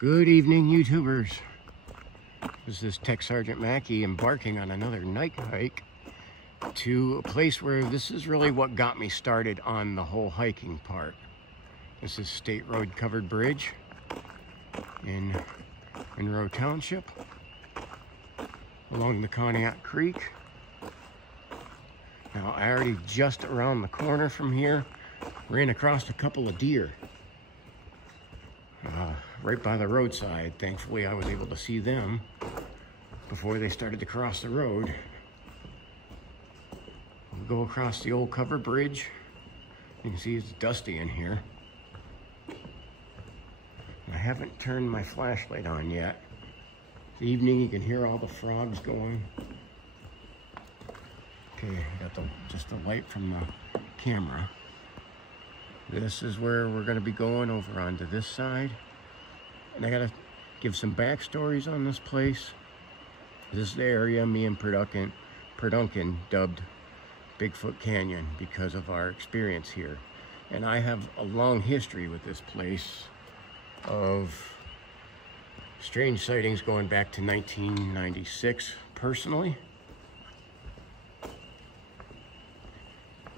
Good evening, YouTubers. This is Tech Sergeant Mackey embarking on another night hike to a place where this is really what got me started on the whole hiking part. This is State Road Covered Bridge in Monroe Township along the Conneaut Creek. Now, I already just around the corner from here ran across a couple of deer. Right by the roadside. Thankfully, I was able to see them before they started to cross the road. We'll go across the old covered bridge. You can see it's dusty in here. I haven't turned my flashlight on yet. It's evening, you can hear all the frogs going. Okay, I got just the light from the camera. This is where we're going to be going, over onto this side. And I gotta give some backstories on this place. This is the area me and Perduncan dubbed Bigfoot Canyon because of our experience here. And I have a long history with this place of strange sightings going back to 1996 personally.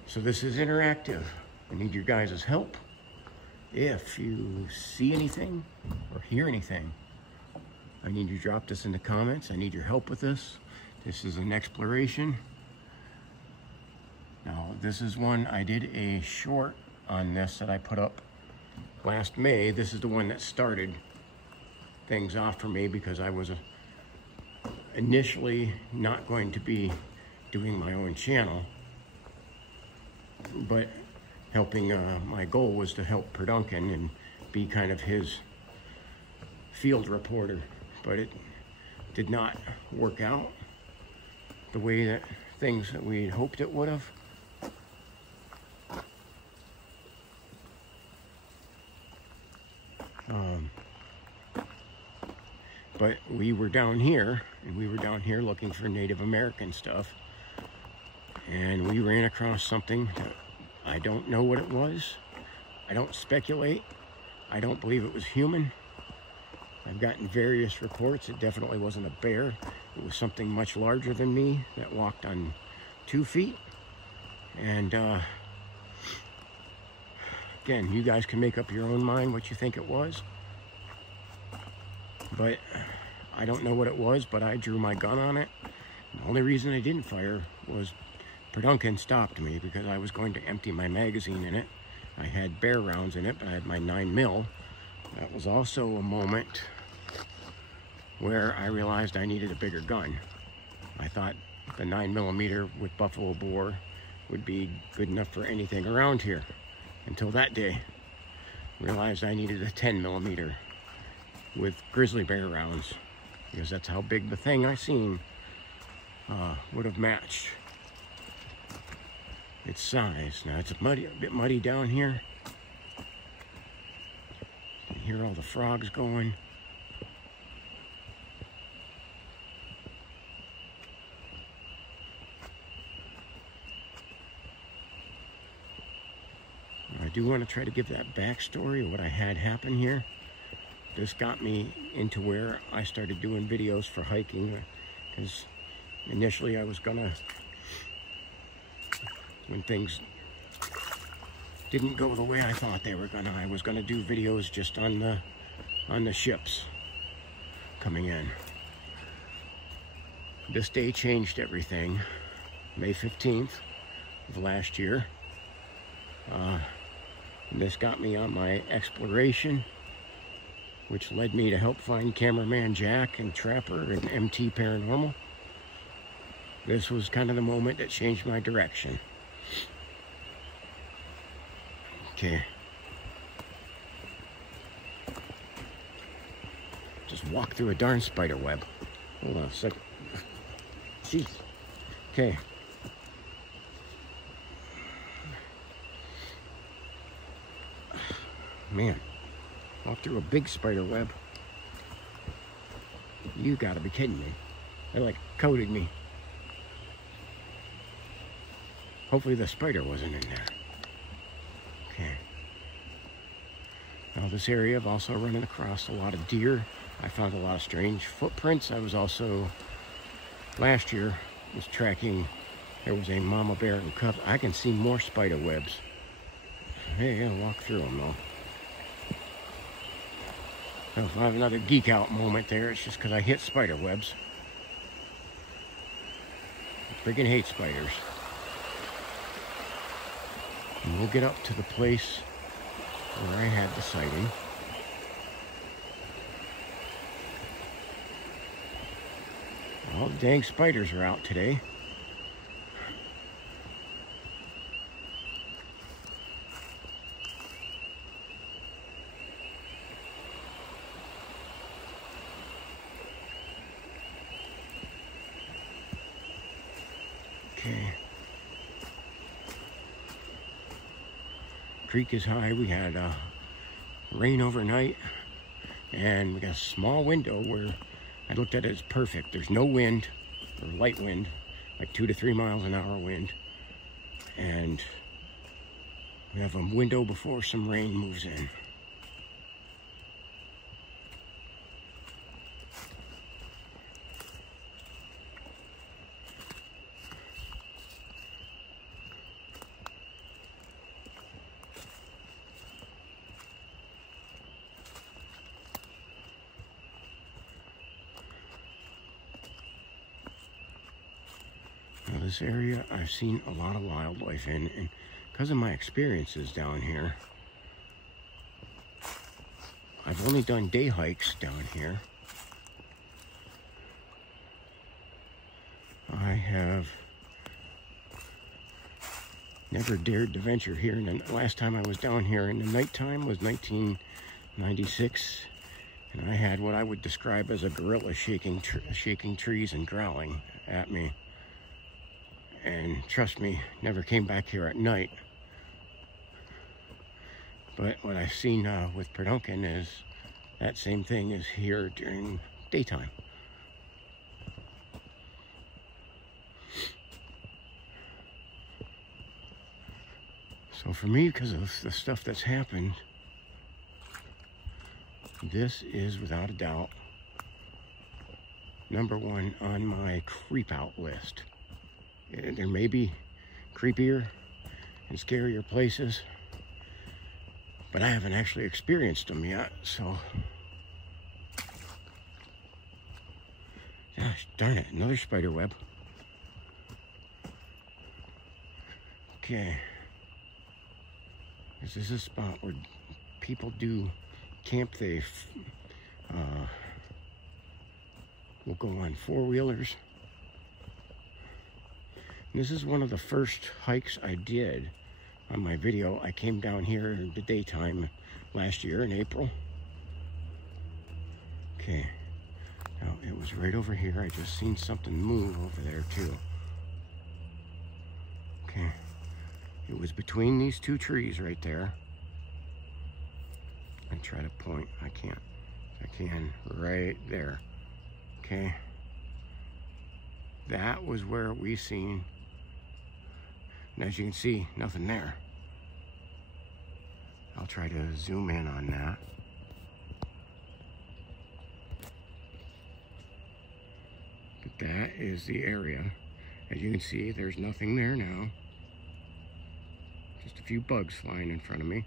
So this is interactive. I need your guys' help. If you see anything or hear anything, I need you to drop this in the comments. I need your help with this. This is an exploration. Now, this is one, I did a short on this that I put up last May. This is the one that started things off for me because I was initially not going to be doing my own channel, but helping, my goal was to help Perduncan and be kind of his field reporter, but it did not work out the way that things that we hoped it would have. But we were down here, and we were down here looking for Native American stuff, and we ran across something that I don't know what it was. I don't speculate. I don't believe it was human. I've gotten various reports. It definitely wasn't a bear. It was something much larger than me that walked on 2 feet. And again, you guys can make up your own mind what you think it was. But I don't know what it was, but I drew my gun on it. The only reason I didn't fire was Perduncan stopped me because I was going to empty my magazine in it. I had bear rounds in it, but I had my 9mm. That was also a moment where I realized I needed a bigger gun. I thought the 9mm with buffalo boar would be good enough for anything around here. Until that day, realized I needed a 10mm with grizzly bear rounds, because that's how big the thing I seen would have matched its size. Now it's a bit muddy down here. You can hear all the frogs going. I do want to try to give that backstory of what I had happen here. This got me into where I started doing videos for hiking, because initially I was gonna, when things didn't go the way I thought they were gonna, I was gonna do videos just on the ships coming in. This day changed everything. May 15th of last year. This got me on my exploration, which led me to help find cameraman Jack and Trapper and MT Paranormal. This was kind of the moment that changed my direction. Okay. Just walk through a darn spider web. Hold on a second. Jeez. Okay. Man, walk through a big spider web. You gotta be kidding me. They like coated me. Hopefully the spider wasn't in there. Okay. Now this area I've also run across a lot of deer. I found a lot of strange footprints. I was also, last year, was tracking, there was a mama bear and cubs. I can see more spider webs. Hey, I gotta walk through them though. So if I have another geek out moment there, it's just because I hit spider webs. I freaking hate spiders. And we'll get up to the place where I had the sighting. All the dang spiders are out today. Okay. Creek is high. We had rain overnight, and we got a small window where I looked at it as perfect. There's no wind, or light wind, like 2 to 3 miles an hour wind, and we have a window before some rain moves in. Now this area I've seen a lot of wildlife in, and because of my experiences down here, I've only done day hikes down here. I have never dared to venture here, and the last time I was down here in the nighttime was 1996, and I had what I would describe as a gorilla shaking trees and growling at me. And trust me, never came back here at night. But what I've seen with Peduncan is that same thing is here during daytime. So for me, because of the stuff that's happened, this is without a doubt #1 on my creep out list. There may be creepier and scarier places, but I haven't actually experienced them yet, so. Gosh darn it, another spider web. Okay. This is a spot where people do camp. They will go on four-wheelers. This is one of the first hikes I did on my video. I came down here in the daytime last year in April. Okay, now it was right over here. I just seen something move over there too. Okay, it was between these two trees right there. I try to point, I can't. I can, right there. Okay, that was where we seen. And as you can see, nothing there. I'll try to zoom in on that. But that is the area. As you can see, there's nothing there now. Just a few bugs flying in front of me.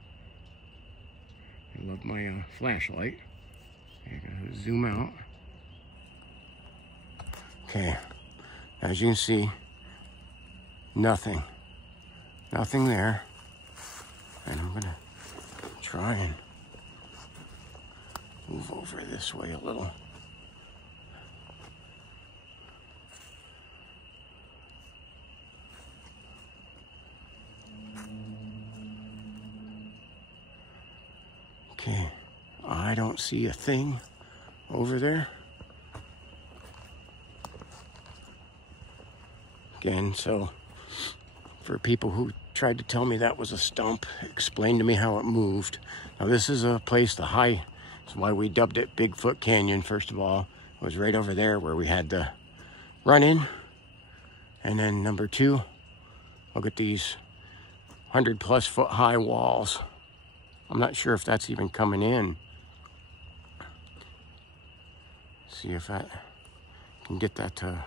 I love my flashlight. I gotta zoom out. Okay, as you can see, nothing. Nothing there. And I'm gonna try and move over this way a little. Okay, I don't see a thing over there. Again, so for people who tried to tell me that was a stump, explain to me how it moved. Now this is a place, that's why we dubbed it Bigfoot Canyon, first of all. It was right over there where we had the run-in. And then #2, look at these 100+ foot high walls. I'm not sure if that's even coming in. See if I can get that to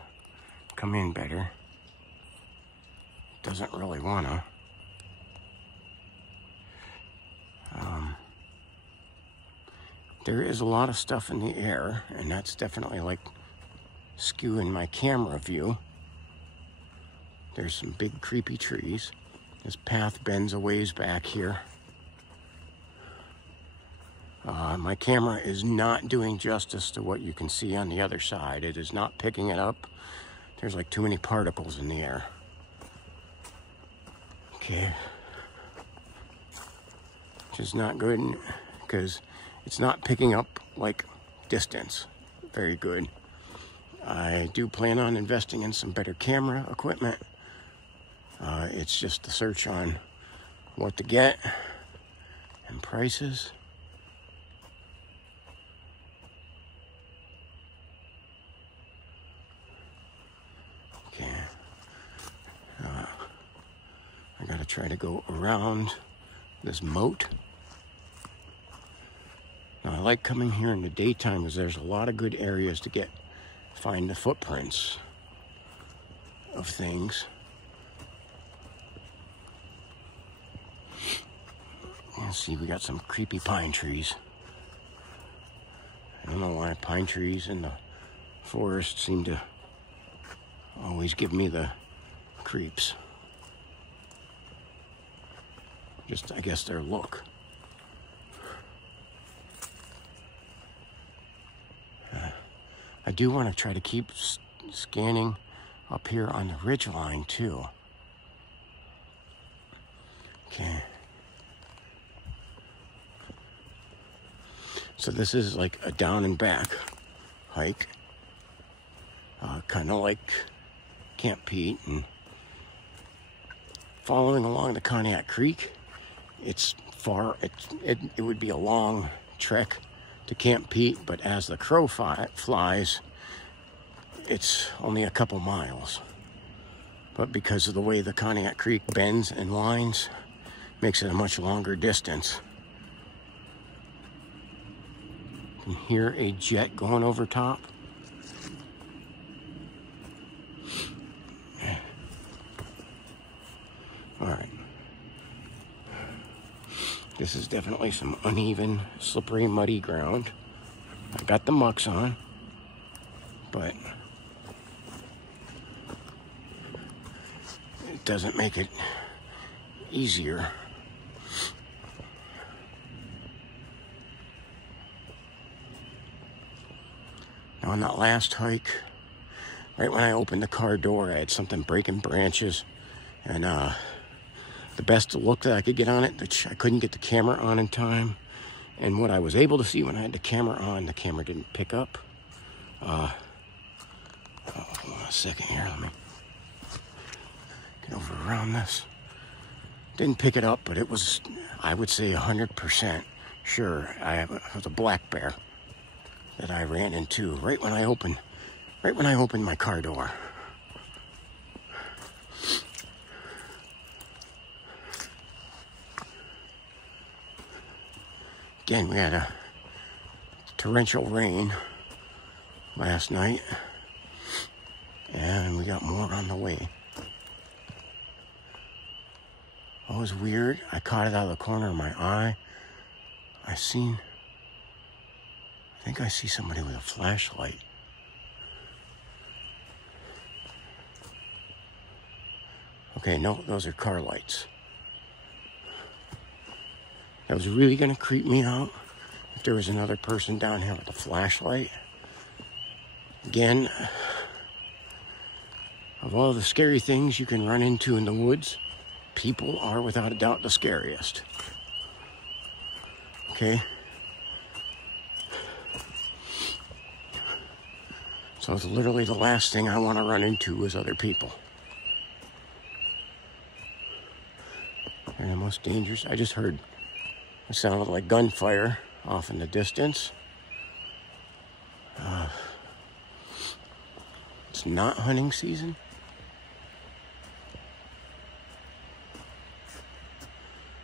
come in better. It doesn't really wanna. There is a lot of stuff in the air, and that's definitely like skewing my camera view. There's some big creepy trees. This path bends a ways back here. My camera is not doing justice to what you can see on the other side. It is not picking it up. There's like too many particles in the air. Okay. Which is not good because it's not picking up like distance very good. I do plan on investing in some better camera equipment. It's just the search on what to get and prices. Okay. I gotta try to go around this moat. Now, I like coming here in the daytime because there's a lot of good areas to find the footprints of things. Let's see, we got some creepy pine trees. I don't know why pine trees in the forest seem to always give me the creeps. Just, I guess, their look. I do want to try to keep scanning up here on the ridge line too. Okay. So this is like a down and back hike. Kind of like Camp Pete, and following along the Cognac Creek, it's far, it would be a long trek to Camp Pete, but as the crow flies, it's only a couple miles. But because of the way the Cognac Creek bends and winds, makes it a much longer distance. You can hear a jet going over top. All right. This is definitely some uneven, slippery, muddy ground. I got the mucks on, but it doesn't make it easier. Now on that last hike, right when I opened the car door, I had something breaking branches, and the best look that I could get on it, I couldn't get the camera on in time. And what I was able to see when I had the camera on, the camera didn't pick up. Hold on a second here, let me get over around this. Didn't pick it up, but it was, I would say 100% sure it was a black bear that I ran into right when I opened my car door. Again, we had a torrential rain last night, and we got more on the way. What was weird, I caught it out of the corner of my eye. I think I see somebody with a flashlight. Okay, no, those are car lights. That was really gonna creep me out if there was another person down here with a flashlight. Again, of all the scary things you can run into in the woods, people are without a doubt the scariest. Okay? So it's literally the last thing I want to run into is other people. They're the most dangerous. I just heard it sounded like gunfire off in the distance. It's not hunting season.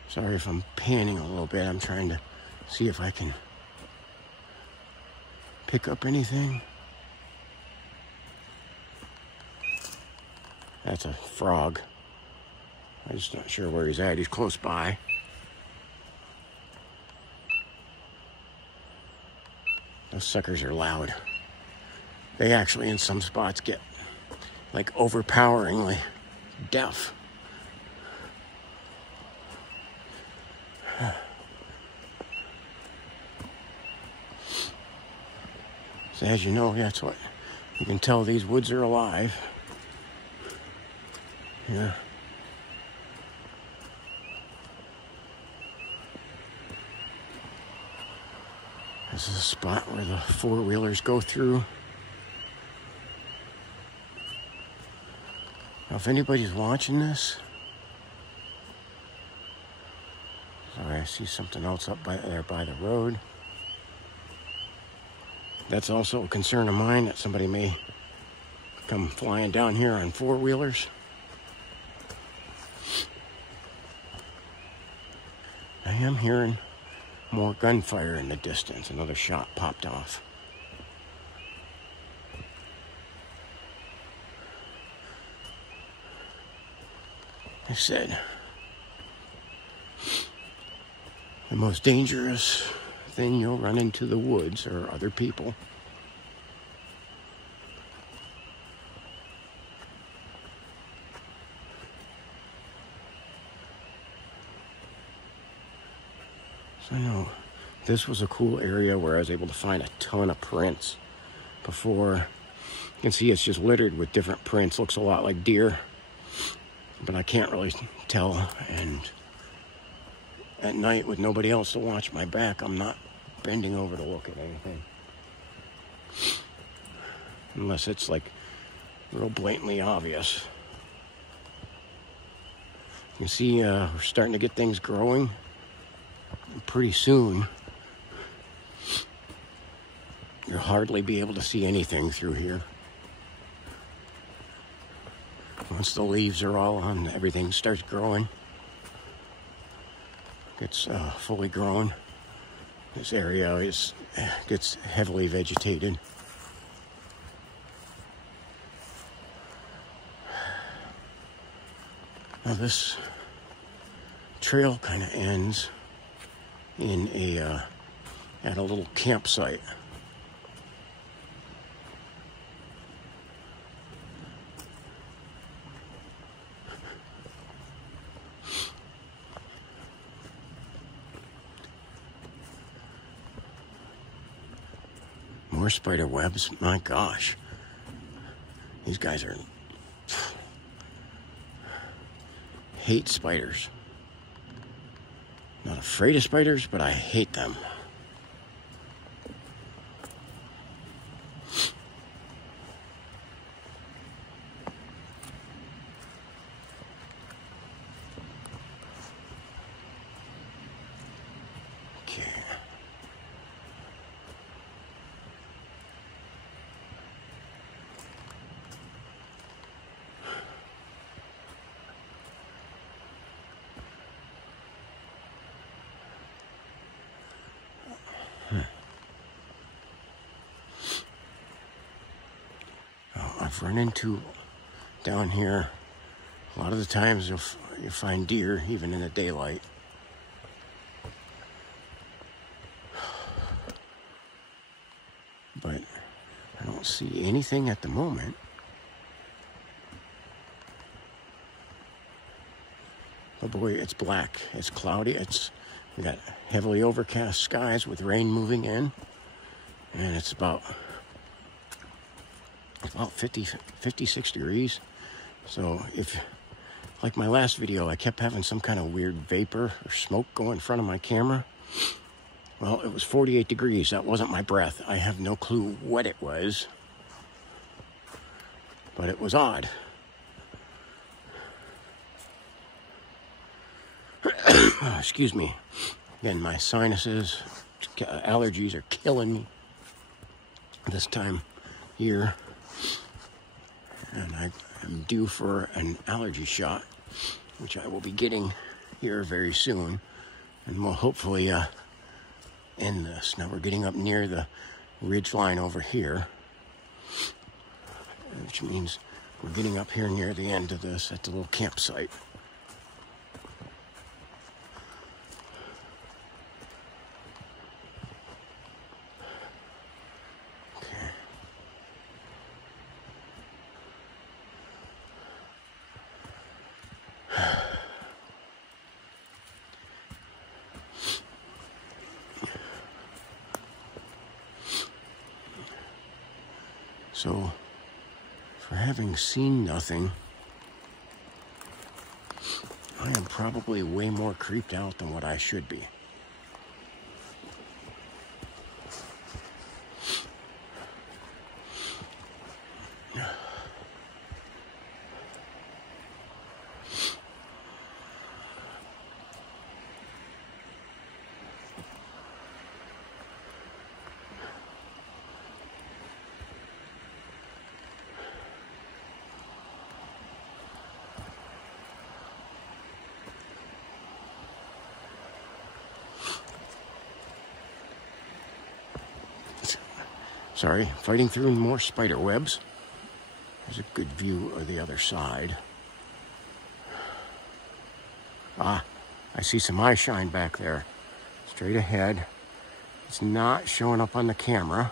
Sorry if I'm panning a little bit. I'm trying to see if I can pick up anything. That's a frog. I'm just not sure where he's at. He's close by. Those suckers are loud. They actually, in some spots, get like overpoweringly deaf. So as you know, that's what you can tell these woods are alive. Yeah. This is a spot where the four-wheelers go through. Now, if anybody's watching this, sorry, I see something else up by there by the road. That's also a concern of mine, that somebody may come flying down here on four-wheelers. I am hearing more gunfire in the distance. Another shot popped off. I said, the most dangerous thing you'll run into the woods are other people. So I know this was a cool area where I was able to find a ton of prints before. You can see it's just littered with different prints. Looks a lot like deer, but I can't really tell. And at night with nobody else to watch my back, I'm not bending over to look at anything. Unless it's like real blatantly obvious. You can see we're starting to get things growing. Pretty soon, you'll hardly be able to see anything through here. Once the leaves are all on, everything starts growing. Gets fully grown. This area gets heavily vegetated. Now this trail kind of ends in at a little campsite. More spider webs. My gosh, these guys are hate spiders. Not afraid of spiders, but I hate them. Okay. I've run into down here, a lot of the times you'll find deer even in the daylight. But I don't see anything at the moment. But boy, it's black, it's cloudy, we got heavily overcast skies with rain moving in, and it's about 56 degrees. So if, like my last video, I kept having some kind of weird vapor or smoke go in front of my camera. Well, it was 48 degrees. That wasn't my breath. I have no clue what it was, but it was odd. Excuse me. Again, my sinuses, allergies are killing me this time year. And I'm due for an allergy shot, which I will be getting here very soon. And we'll hopefully end this. Now we're getting up near the ridge line over here, which means we're getting up here near the end of this at the little campsite. So, for having seen nothing, I am probably way more creeped out than what I should be. Sorry, fighting through more spider webs. There's a good view of the other side. Ah, I see some eye shine back there, straight ahead. It's not showing up on the camera,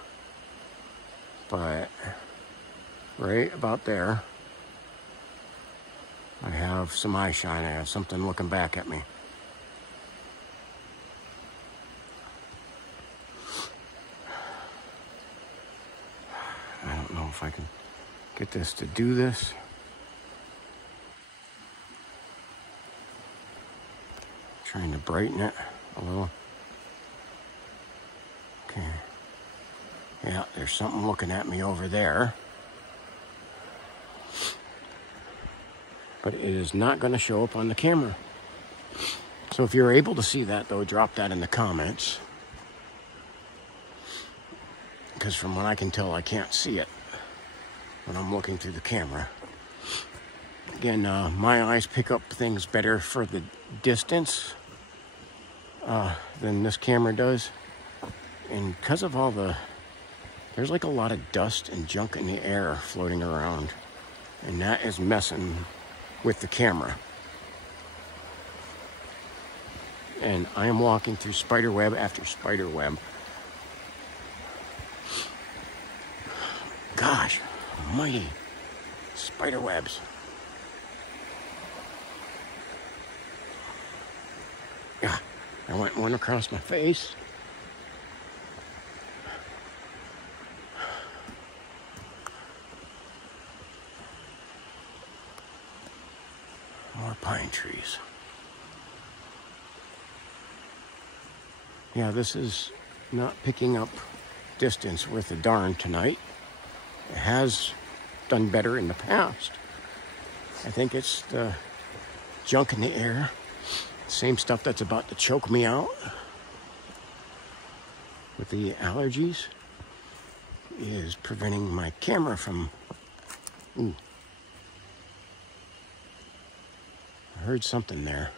but right about there, I have some eye shine. I have something looking back at me. I don't know if I can get this to do this. Trying to brighten it a little. Okay. Yeah, there's something looking at me over there. But it is not going to show up on the camera. So if you're able to see that, though, drop that in the comments. Because from what I can tell, I can't see it when I'm looking through the camera. Again, my eyes pick up things better for the distance than this camera does. And because of all there's like a lot of dust and junk in the air floating around. And that is messing with the camera. And I am walking through spider web after spider web. Gosh, almighty spider webs. Yeah, I went one across my face. More pine trees. Yeah, this is not picking up distance worth a darn tonight. It has done better in the past. I think it's the junk in the air, same stuff that's about to choke me out with the allergies, is preventing my camera from... Ooh. I heard something there.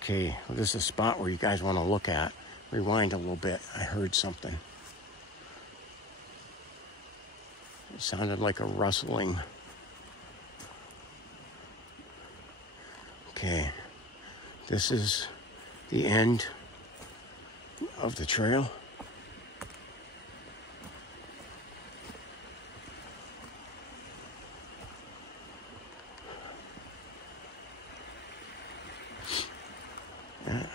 Okay, well, this is a spot where you guys want to look at. Rewind a little bit. I heard something. It sounded like a rustling. Okay, this is the end of the trail. Yeah.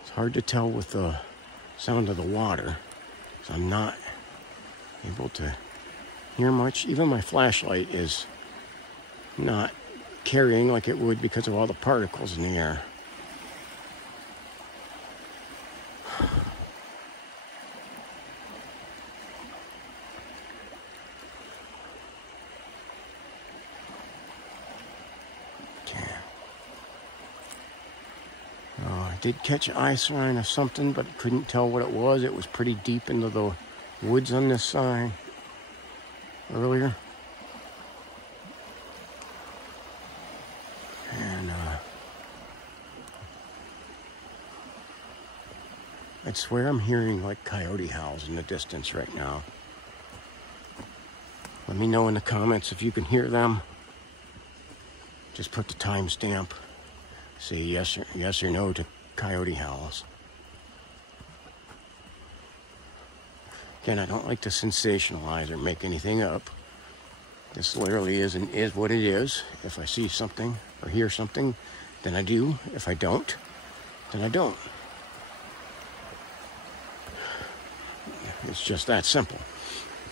It's hard to tell with the sound of the water, so I'm not able to hear much. Even my flashlight is not carrying like it would because of all the particles in the air. Okay. I did catch an eye sign of something, but couldn't tell what it was. It was pretty deep into the woods on this side earlier. And I swear I'm hearing like coyote howls in the distance right now. Let me know in the comments if you can hear them. Just put the timestamp. Say yes or no to coyote howls. Again, I don't like to sensationalize or make anything up. This literally is what it is. If I see something or hear something, then I do. If I don't, then I don't. It's just that simple.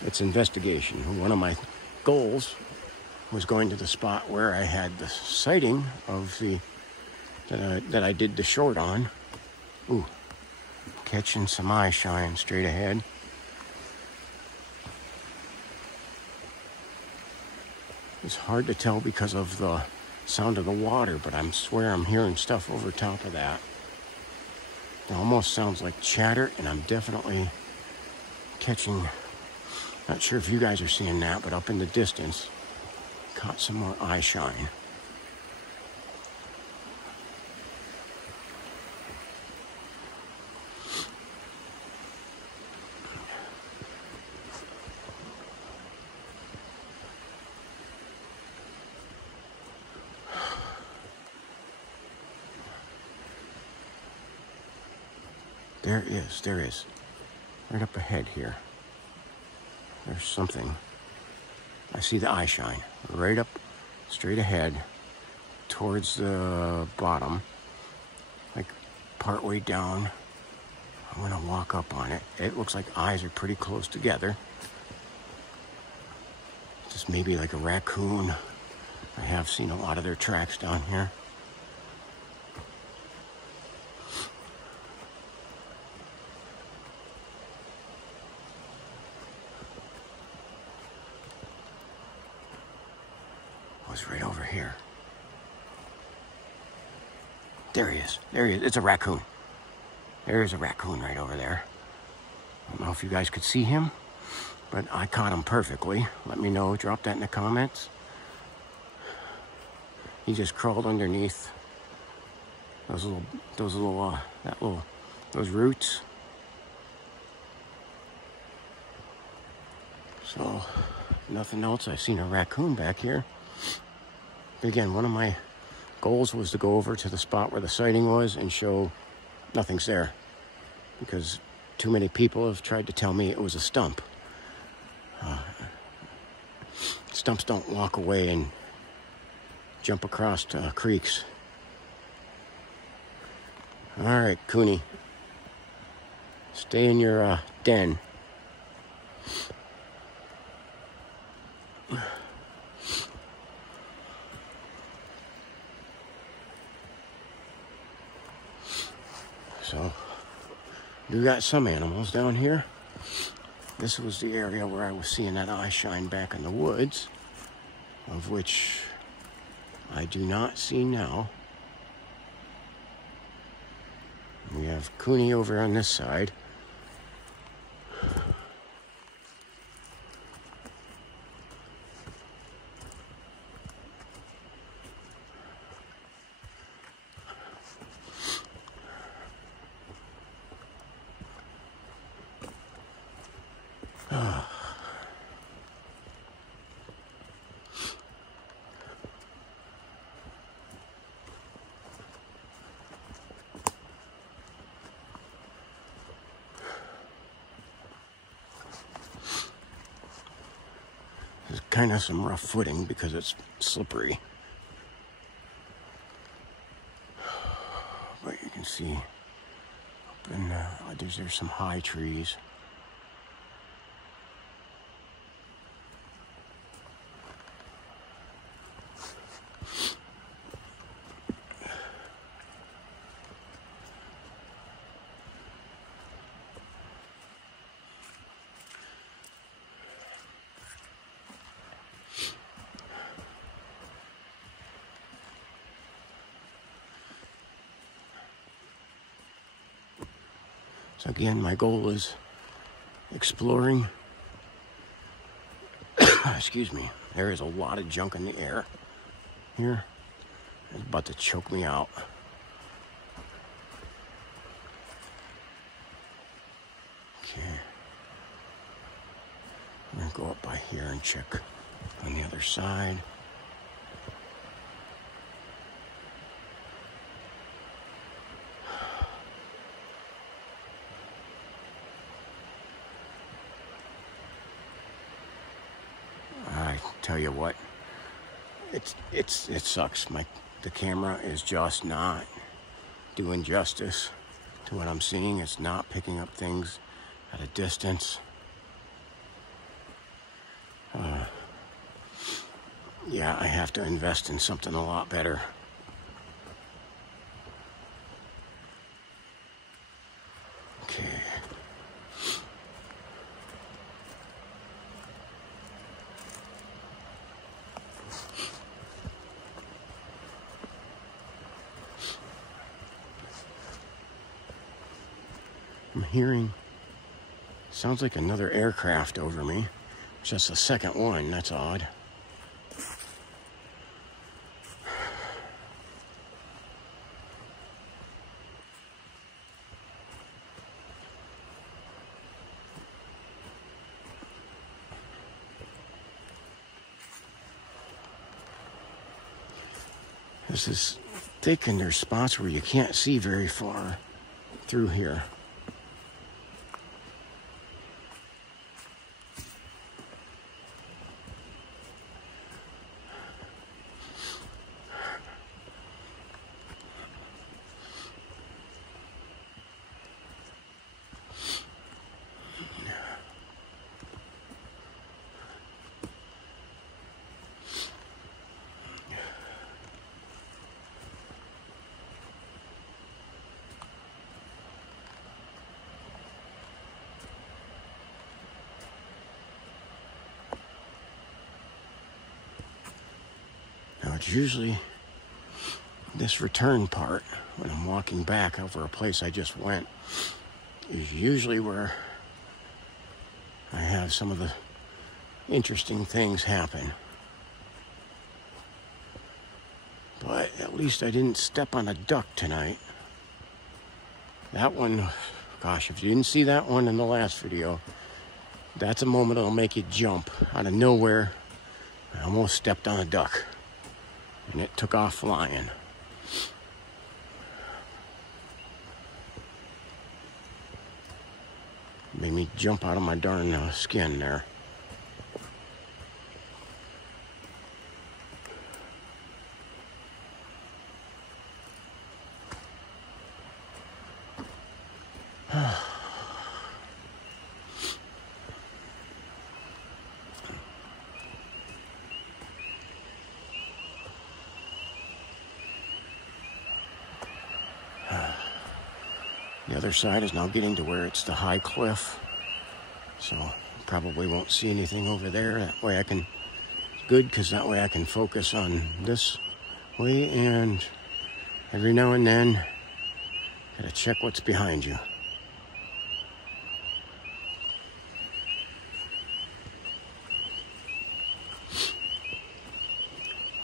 It's investigation. One of my goals was going to the spot where I had the sighting of the that I did the short on. Ooh, catching some eye shine straight ahead. It's hard to tell because of the sound of the water, but I swear I'm hearing stuff over top of that. It almost sounds like chatter, and I'm definitely catching, not sure if you guys are seeing that, but up in the distance, caught some more eye shine. There is. Right up ahead here. There's something. I see the eye shine. Right up, straight ahead, towards the bottom. Like, partway down. I'm gonna walk up on it. It looks like eyes are pretty close together. Just maybe like a raccoon. I have seen a lot of their tracks down here. Was right over here. There he is. There he is. It's a raccoon. There's a raccoon right over there. I don't know if you guys could see him, but I caught him perfectly. Let me know. Drop that in the comments. He just crawled underneath those roots. So nothing else. I've seen a raccoon back here. Again, one of my goals was to go over to the spot where the sighting was and show nothing's there, because too many people have tried to tell me it was a stump. Stumps don't walk away and jump across creeks. All right, Cooney, stay in your den. So, we got some animals down here. This was the area where I was seeing that eye shine back in the woods, of which I do not see now. We have Cooney over on this side. There's kind of some rough footing because it's slippery. But you can see up in there's some high trees. So again, my goal is exploring. Excuse me. There is a lot of junk in the air here. It's about to choke me out. Okay. I'm gonna go up by here and check on the other side. I tell you what, it sucks. The camera is just not doing justice to what I'm seeing. It's not picking up things at a distance. Yeah, I have to invest in something a lot better. Okay. I'm hearing, sounds like another aircraft over me. Just the second one, that's odd. This is thick and there's spots where you can't see very far through here. Now it's usually this return part, when I'm walking back over a place I just went, is usually where I have some of the interesting things happen. But at least I didn't step on a duck tonight. That one, gosh, if you didn't see that one in the last video, that's a moment that'll make you jump out of nowhere. I almost stepped on a duck. And it took off flying. Made me jump out of my darn skin there. The other side is now getting to where it's the high cliff, so probably won't see anything over there. That way I can, good, because that way I can focus on this way, and every now and then gotta check what's behind you.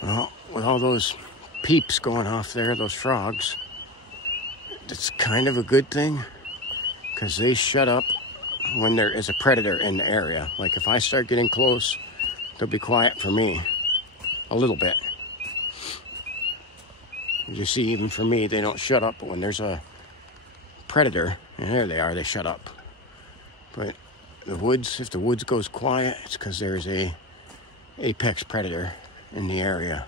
Well, with all those peeps going off there, those frogs, it's kind of a good thing, because they shut up when there is a predator in the area. Like if I start getting close, they'll be quiet for me a little bit. You see, even for me, they don't shut up, but when there's a predator, and there they are, they shut up. But the woods, if the woods goes quiet, it's because there's a apex predator in the area.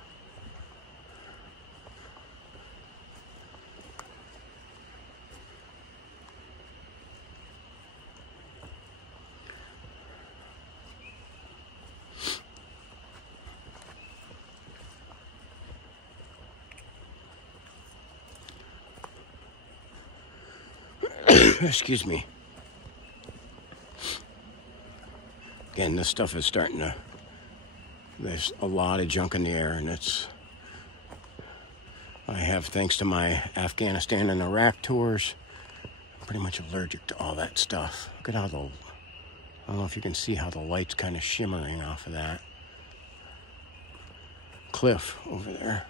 Excuse me. Again, this stuff is starting to, there's a lot of junk in the air, and I have, thanks to my Afghanistan and Iraq tours, I'm pretty much allergic to all that stuff. Look at how I don't know if you can see how the light's kind of shimmering off of that cliff over there.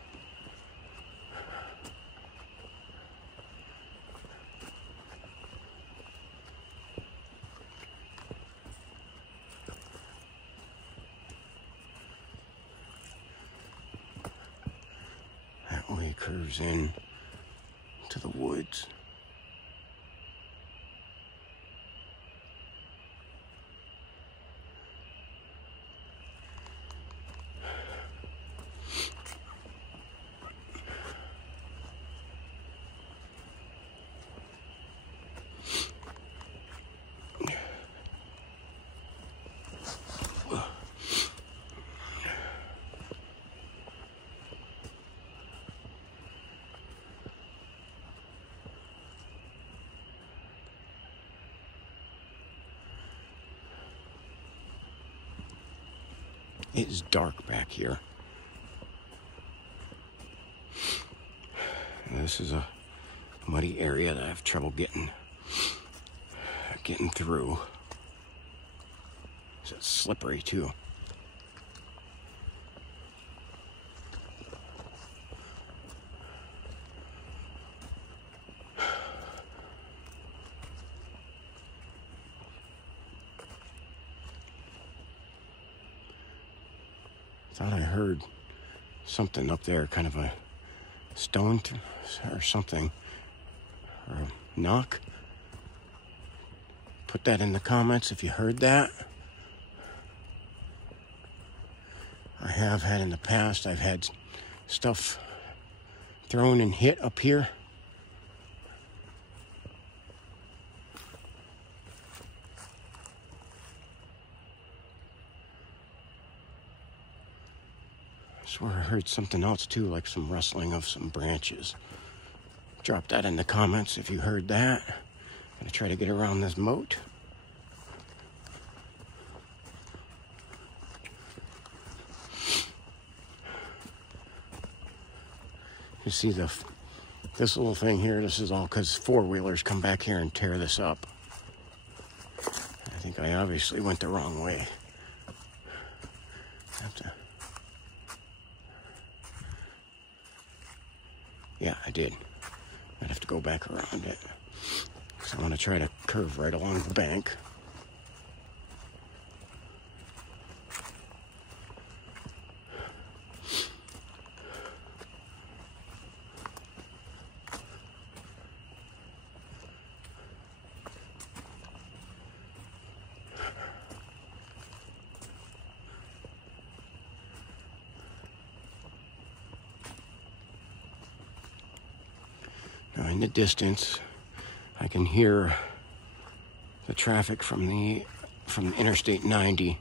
way it curves in to the woods. It is dark back here. This is a muddy area that I have trouble getting through. It's slippery too. Thought I heard something up there, kind of a stone or something, or a knock. Put that in the comments if you heard that. I have had in the past, I've had stuff thrown and hit up here. I swear I heard something else too, like some rustling of some branches. Drop that in the comments if you heard that. I'm gonna try to get around this moat. You see this little thing here, this is all because four-wheelers come back here and tear this up. I think I obviously went the wrong way. Yeah, I did. I'd have to go back around it. So I want to try to curve right along the bank. Now in the distance, I can hear the traffic from Interstate 90.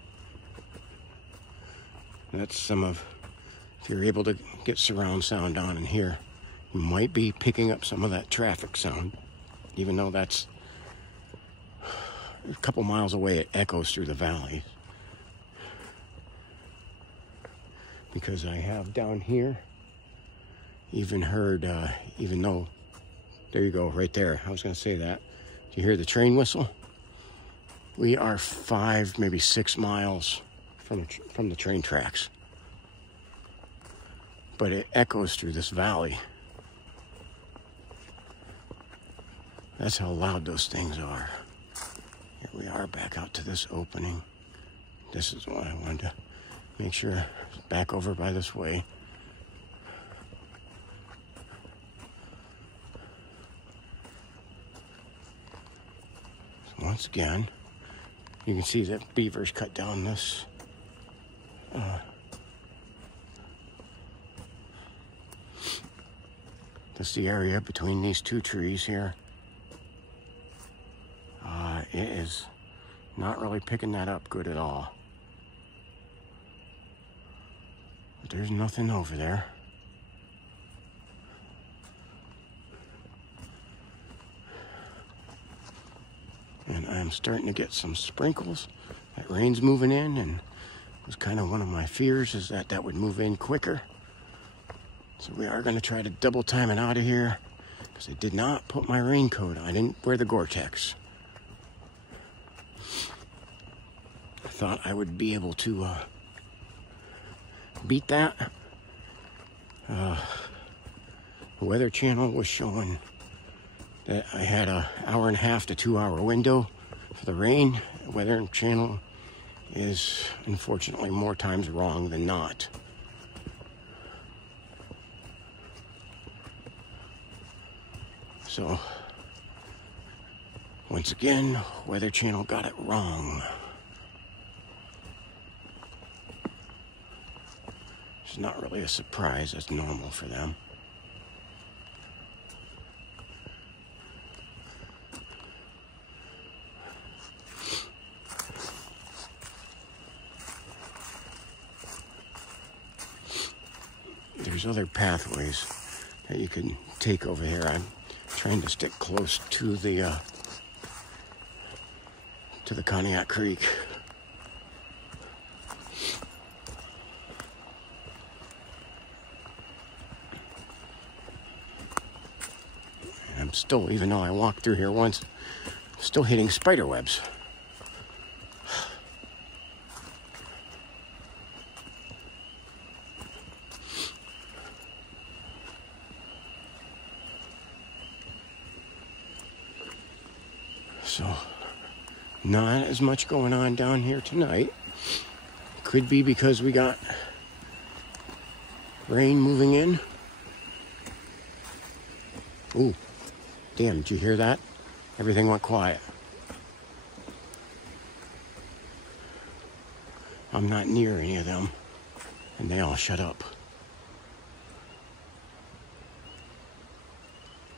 That's some of, if you're able to get surround sound on in here, you might be picking up some of that traffic sound. Even though that's a couple miles away, it echoes through the valley. Because I have down here even heard, even though, there you go, right there. I was going to say that. Do you hear the train whistle? We are 5, maybe 6 miles from the train tracks. But it echoes through this valley. That's how loud those things are. Here we are back out to this opening. This is what I wanted to make sure, back over by this way. Once again, you can see that beavers cut down this this is the area between these two trees here. It is not really picking that up good at all. But there's nothing over there. And I'm starting to get some sprinkles. That rain's moving in, and it was kind of one of my fears, is that would move in quicker. So we are going to try to double time it out of here, because I did not put my raincoat on. I didn't wear the Gore-Tex. I thought I would be able to beat that. The Weather Channel was showing that I had an 1.5 to 2 hour window for the rain. The Weather Channel is unfortunately more times wrong than not. So, once again, Weather Channel got it wrong. It's not really a surprise, it's normal for them. There's other pathways that you can take over here. I'm trying to stick close to the Conneaut Creek. And I'm still, even though I walked through here once, still hitting spider webs. So, not as much going on down here tonight. Could be because we got rain moving in. Ooh, damn, did you hear that? Everything went quiet. I'm not near any of them, and they all shut up.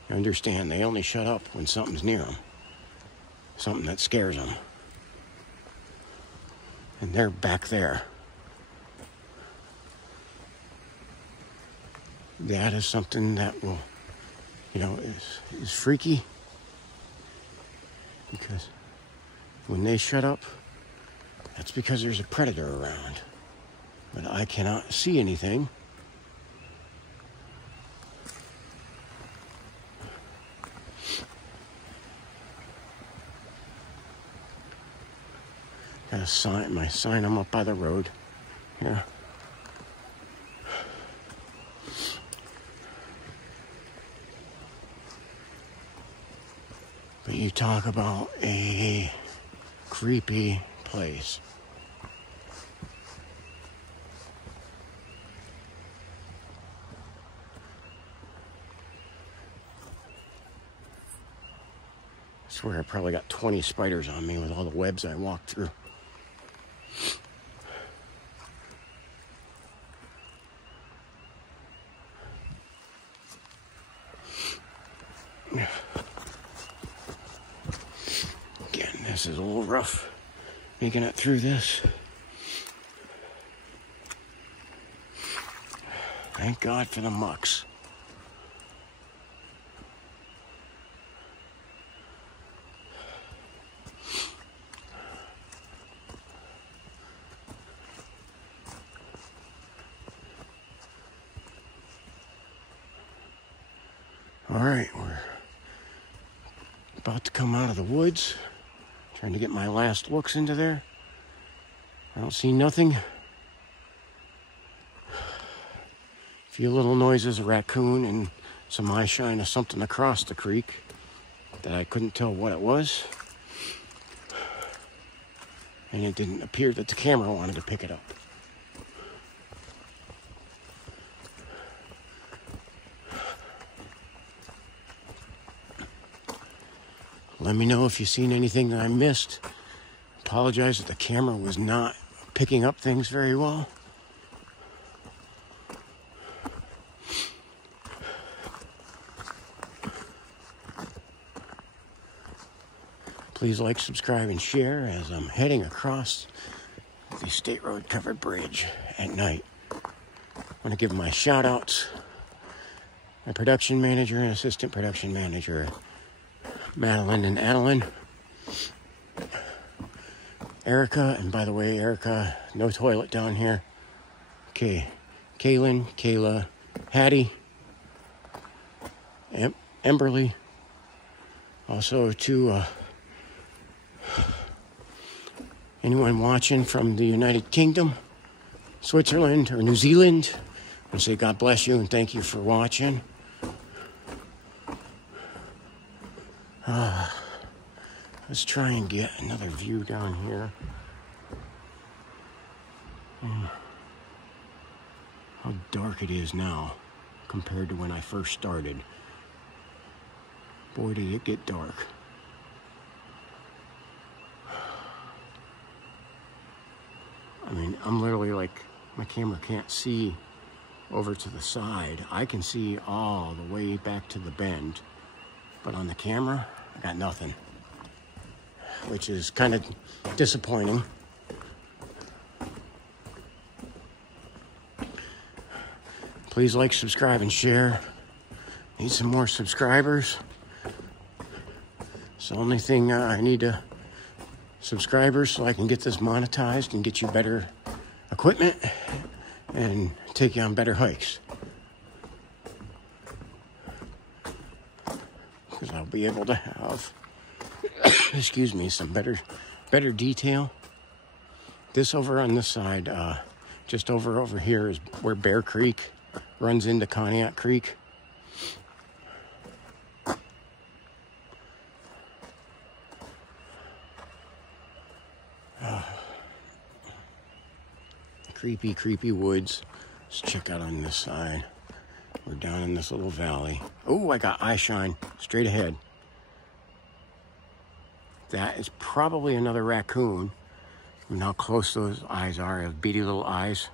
You understand, they only shut up when something's near them. Something that scares them. And they're back there. That is something that will, is freaky. Because when they shut up, that's because there's a predator around. But I cannot see anything. Got a sign, my sign, I'm up by the road here. But you talk about a creepy place. I swear I probably got 20 spiders on me with all the webs I walked through. Again, this is a little rough making it through this. Thank God for the mucks. All right, we're about to come out of the woods. Trying to get my last looks into there. I don't see nothing. A few little noises, a raccoon and some eye shine of something across the creek that I couldn't tell what it was. And it didn't appear that the camera wanted to pick it up. Let me know if you've seen anything that I missed. Apologize that the camera was not picking up things very well. Please like, subscribe, and share as I'm heading across the State Road Covered Bridge at night. I want to give my shout outs. My production manager and assistant production manager, Madeline and Adeline. Erica, and by the way, Erica, no toilet down here. Okay, Kaylin, Kayla, Hattie, Emberly. Also to anyone watching from the United Kingdom, Switzerland, or New Zealand, I want to say God bless you and thank you for watching. Let's try and get another view down here. How dark it is now compared to when I first started. Boy, did it get dark. I mean, I'm literally like, my camera can't see over to the side. I can see all the way back to the bend, but on the camera, I got nothing, which is kind of disappointing. Please like, subscribe, and share. Need some more subscribers. It's the only thing I need to subscribers so I can get this monetized and get you better equipment and take you on better hikes. Because I'll be able to have, excuse me, some better detail. This over on this side, just over here is where Bear Creek runs into Conneaut Creek. Creepy woods. Let's check out on this side. We're down in this little valley. Oh, I got eye shine straight ahead. That is probably another raccoon. And how close those eyes are. Those beady little eyes.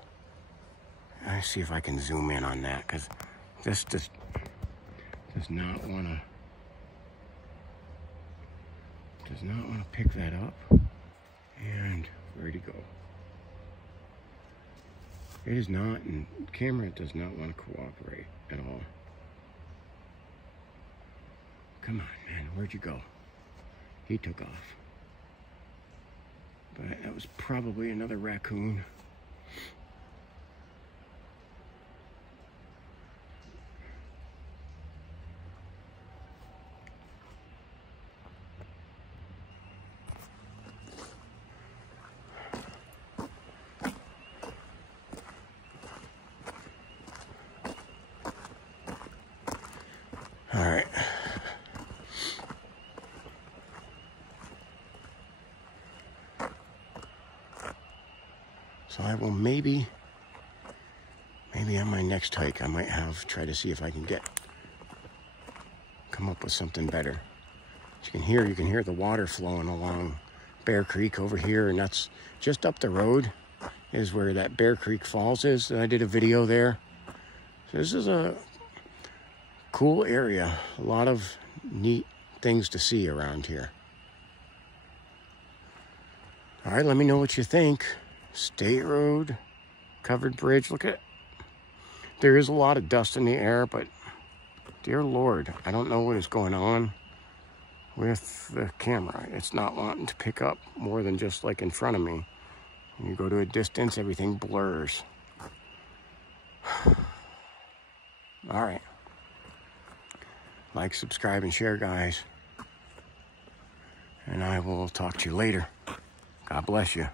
Let's see if I can zoom in on that, because this just does not want to pick that up. And where'd he go? It is not, and camera does not want to cooperate at all. Come on, man, where'd you go? He took off. But that was probably another raccoon. All right. So I will maybe on my next hike, I might try to see if I can come up with something better. As you can hear the water flowing along Bear Creek over here, and that's just up the road is where that Bear Creek Falls is. I did a video there. So this is a cool area. A lot of neat things to see around here. All right, let me know what you think. State road, covered bridge. Look at it. There is a lot of dust in the air, but dear Lord, I don't know what is going on with the camera. It's not wanting to pick up more than just like in front of me. When you go to a distance, everything blurs. All right. Like, subscribe, and share, guys. And I will talk to you later. God bless you.